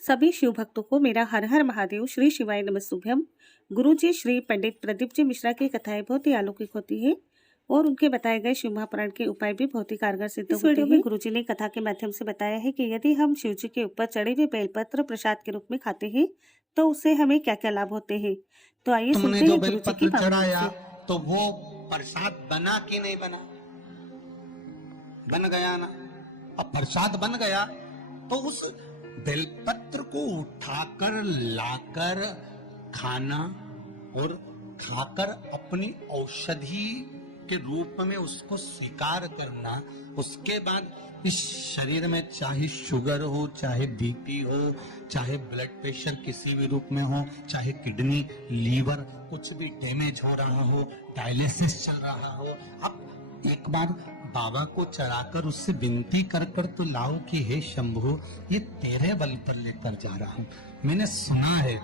सभी शिव भक्तों को मेरा हर हर महादेव। श्री शिवाय नमस्तुभ्यम। गुरु जी श्री पंडित प्रदीप जी मिश्रा की कथाएं बहुत ही अलौकिक होती है और उनके बताए गए शिव महापुराण के उपाय भी बहुत ही कारगर सिद्ध होते हैं। इस वीडियो में गुरु जी ने कथा के माध्यम से बताया है कि यदि हम शिव जी के ऊपर चढ़े हुए बेलपत्र प्रसाद के रूप में खाते हैं तो उससे हमें क्या क्या लाभ होते हैं। तो आइए सुनते हैं गुरु जी की चढ़ाया तो वो प्रसाद बना कि नहीं बना? बन गया ना। अब प्रसाद बन गया तो उस बेलपत्र को उठाकर लाकर खाना और खाकर अपनी औषधि के रूप में उसको स्वीकार करना। उसके बाद इस शरीर में चाहे शुगर हो, चाहे बीपी हो, चाहे ब्लड प्रेशर किसी भी रूप में हो, चाहे किडनी लीवर कुछ भी डैमेज हो रहा हो, डायलिसिस चल रहा हो, अब एक बार बाबा को चढ़ाकर उससे विनती कर कर तो लाओ कि हे शंभु, ये तेरे बल पर लेकर जा रहा हूं। मैंने सुना है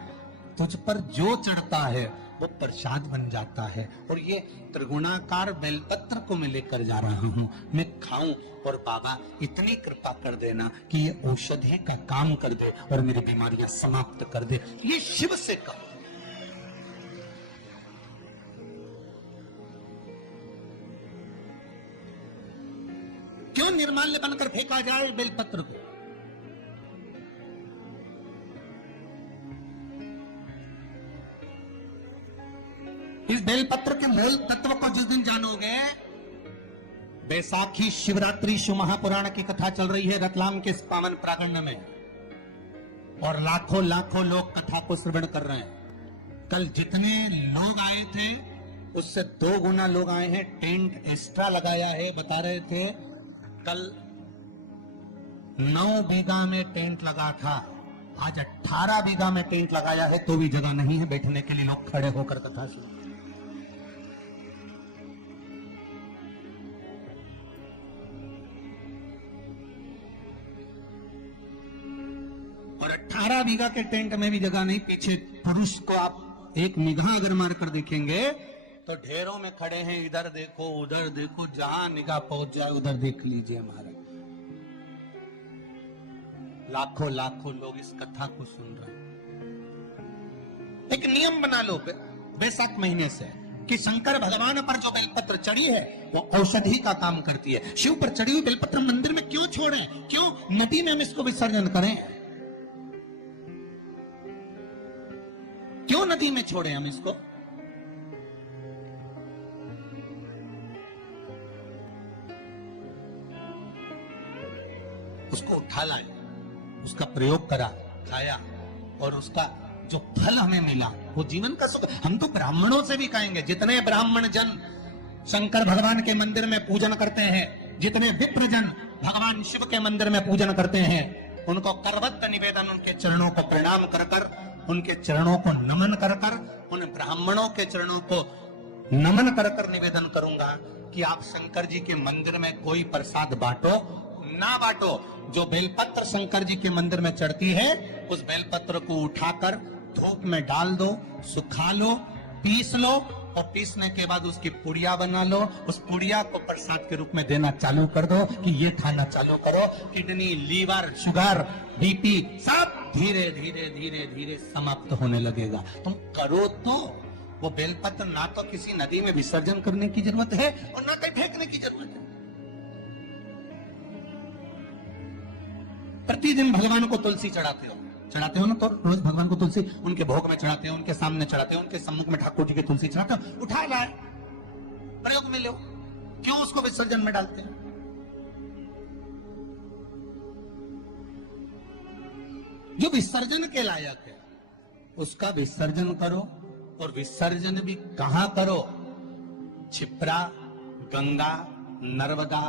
तुझ पर जो चढ़ता है वो प्रसाद बन जाता है और ये त्रिगुणाकार बेलपत्र को मैं लेकर जा रहा हूं, मैं खाऊं और बाबा इतनी कृपा कर देना कि ये औषधि का काम कर दे और मेरी बीमारियां समाप्त कर दे। ये शिव से कहो। क्यों निर्माल्य बनकर फेंका जाए बेलपत्र को? इस बेलपत्र के मूल तत्व को जिस दिन जानोगे, बैसाखी शिवरात्रि शिव महापुराण की कथा चल रही है रतलाम के इस पावन प्रांगण में और लाखों लाखों लोग कथा को श्रवण कर रहे हैं। कल जितने लोग आए थे उससे 2 गुना लोग आए हैं। टेंट एक्स्ट्रा लगाया है। बता रहे थे कल 9 बीघा में टेंट लगा था, आज 18 बीघा में टेंट लगाया है तो भी जगह नहीं है बैठने के लिए। लोग खड़े होकर कथा सुन। और 18 बीघा के टेंट में भी जगह नहीं। पीछे पुरुष को आप एक निगाह अगर मारकर देखेंगे तो ढेरों में खड़े हैं। इधर देखो उधर देखो, जहां निगाह पहुंच जाए उधर देख लीजिए। हमारा लाखों लाखों लोग इस कथा को सुन रहे हैं। एक नियम बना लो बैसाख महीने से कि शंकर भगवान पर जो बेलपत्र चढ़ी है वो औषधि का काम करती है। शिव पर चढ़ी हुई बेलपत्र मंदिर में क्यों छोड़े? क्यों नदी में हम इसको विसर्जन करें? क्यों नदी में छोड़े हम इसको? उसको उठा लाए, उसका प्रयोग करा, खाया और उसका जो फल हमें मिला वो जीवन का सुख। हम तो ब्राह्मणों से भी कहेंगे, जितने ब्राह्मण जन शंकर भगवान के मंदिर में पूजन करते हैं, जितने विप्र जन भगवान शिव के मंदिर में पूजन करते हैं, उनको करवत्त निवेदन, उनके चरणों को प्रणाम कर कर, उनके चरणों को नमन कर कर, उन ब्राह्मणों के चरणों को नमन कर कर निवेदन करूंगा कि आप शंकर जी के मंदिर में कोई प्रसाद बांटो ना बांटो। जो बेलपत्र शंकर जी के मंदिर में चढ़ती है उस बेलपत्र को उठाकर धूप में डाल दो, सुखा लो, पीस लो और पीसने के बाद उसकी पुड़िया बना लो। उस पुड़िया को प्रसाद के रूप में देना चालू कर दो कि ये खाना चालू करो। किडनी लीवर शुगर बीपी सब धीरे धीरे धीरे धीरे समाप्त होने लगेगा। तुम करो तो वो बेलपत्र ना तो किसी नदी में विसर्जन करने की जरूरत है और ना कहीं फेंकने की जरूरत है। प्रतिदिन भगवान को तुलसी चढ़ाते हो ना, तो रोज भगवान को तुलसी उनके भोग में चढ़ाते हो, उनके सामने चढ़ाते हो, उनके सम्मुख में ठाकुर जी की तुलसी चढ़ाते हो। उठा लाए, प्रयोग में लो, क्यों उसको विसर्जन में डालते हैं? जो विसर्जन के लायक है उसका विसर्जन करो। और विसर्जन भी कहां करो? क्षिप्रा, गंगा, नर्मदा,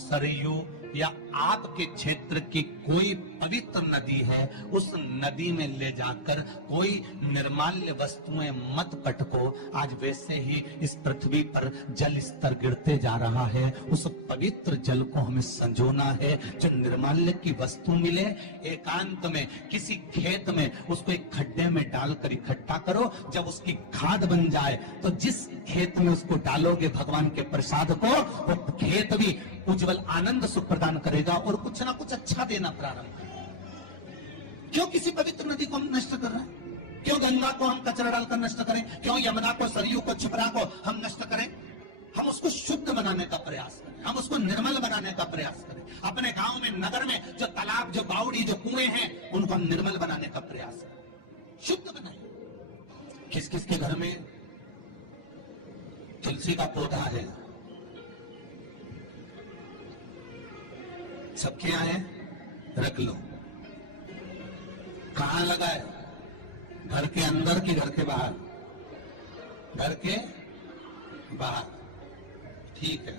सरयू या आपके क्षेत्र की कोई पवित्र नदी है उस नदी में ले जाकर कोई निर्माल्य वस्तुएं मत पटको। आज वैसे ही इस पृथ्वी पर जल स्तर गिरते जा रहा है, उस पवित्र जल को हमें संजोना है। जो निर्माल्य की वस्तु मिले एकांत में किसी खेत में उसको एक खड्डे में डालकर इकट्ठा करो। जब उसकी खाद बन जाए तो जिस खेत में उसको डालोगे भगवान के प्रसाद को, वो खेत भी उज्जवल आनंद सुख प्रदान करेगा और कुछ ना कुछ अच्छा देना प्रारंभ करेगा। क्यों किसी पवित्र नदी को हम नष्ट कर रहे हैं? क्यों गंगा को हम कचरा डालकर नष्ट करें? क्यों यमुना को, सरयू को, क्षिप्रा को हम नष्ट करें? हम उसको शुद्ध बनाने का प्रयास करें, हम उसको निर्मल बनाने का प्रयास करें। अपने गांव में, नगर में जो तालाब, जो बावड़ी, जो कुएं हैं, उनको हम निर्मल बनाने का प्रयास करें, शुद्ध बनाएं। किस किस के घर में तुलसी का पौधा है? सबके यहाँ है? रख लो। कहां लगा है? घर के अंदर कि घर के बाहर? घर के बाहर। ठीक है।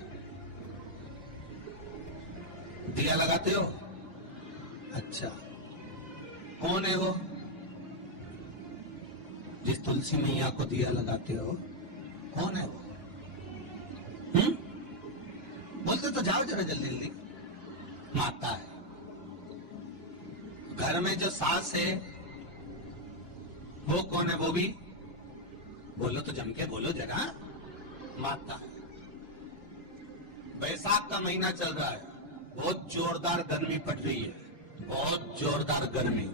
दिया लगाते हो? अच्छा। कौन है वो जिस तुलसी मैया को दिया लगाते हो? कौन है वो? बोलते तो जाओ जरा जल्दी जल्दी। माता है। घर में जो सास है वो कौन है? वो भी बोलो तो, जम के बोलो जरा। माता है। बैसाख का महीना चल रहा है, बहुत जोरदार गर्मी पड़ रही है, बहुत जोरदार गर्मी,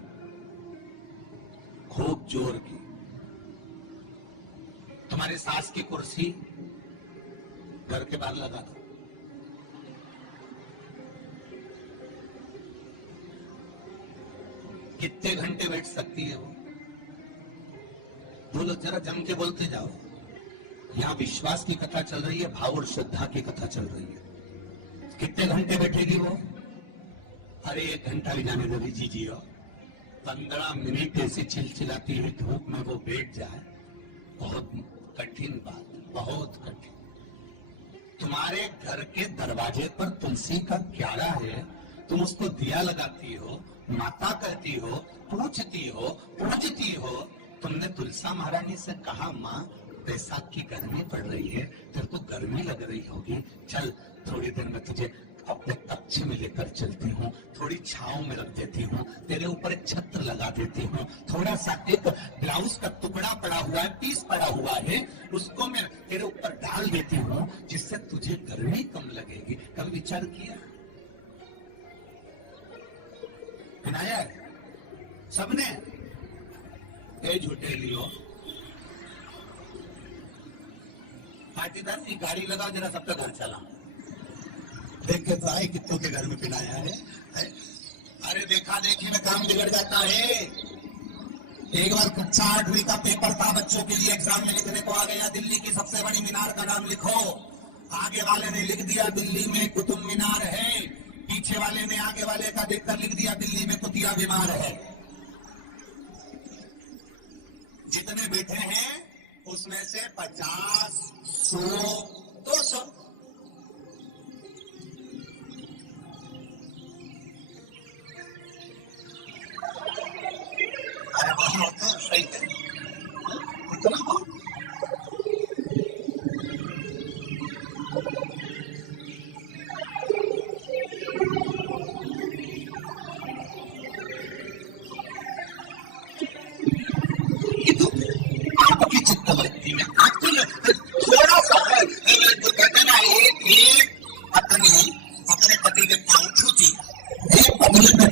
खूब जोर की। तुम्हारी सास की कुर्सी घर के बाहर लगा दो। कितने घंटे बैठ सकती है वो? बोलो जरा, जम के बोलते जाओ। यहां विश्वास की कथा चल रही है, भाव और श्रद्धा की कथा चल रही है। कितने घंटे बैठेगी वो? अरे 1 घंटा भी जाने दो जी हो। 15 मिनट ऐसे चिलचिलाती हुई धूप में वो बैठ जाए, बहुत कठिन बात, बहुत कठिन। तुम्हारे घर के दरवाजे पर तुलसी का क्यारा है, तुम उसको दिया लगाती हो, माता कहती हो, पूछती हो, पूजती हो। तुमने तुलसा महारानी से कहा, माँ बैसाख की गर्मी पड़ रही है, तेरे को गर्मी लग रही होगी, चल थोड़ी देर में तुझे अपने कक्ष में लेकर चलती हूँ, थोड़ी छांव में रख देती हूँ, तेरे ऊपर एक छत्र लगा देती हूँ, थोड़ा सा एक ब्लाउज का टुकड़ा पड़ा हुआ है, पीस पड़ा हुआ है, उसको मैं तेरे ऊपर डाल देती हूँ, जिससे तुझे गर्मी कम लगेगी। कभी विचार किया? बनाया सबने? ये झूठे लियो। पाटीदार की गाड़ी लगाओ जरा, सबका घर चला। देख के तो आए कितनों के घर में पिलाया है? अरे देखा देखी में काम बिगड़ जाता है। एक बार कक्षा 8वीं का पेपर था, बच्चों के लिए एग्जाम में लिखने को आ गया, दिल्ली की सबसे बड़ी मीनार का नाम लिखो। आगे वाले ने लिख दिया दिल्ली में कुतुब मीनार है, पीछे वाले ने आगे वाले का देखकर लिख दिया दिल्ली में कुतिया बीमार है। जितने बैठे हैं उसमें से 50, 100, 200 सही है। आपकी चित्तवृत्ति में थोड़ा सा जो कहते ना, एक पत्नी अपने पति के पांव छूती, एक पत्नी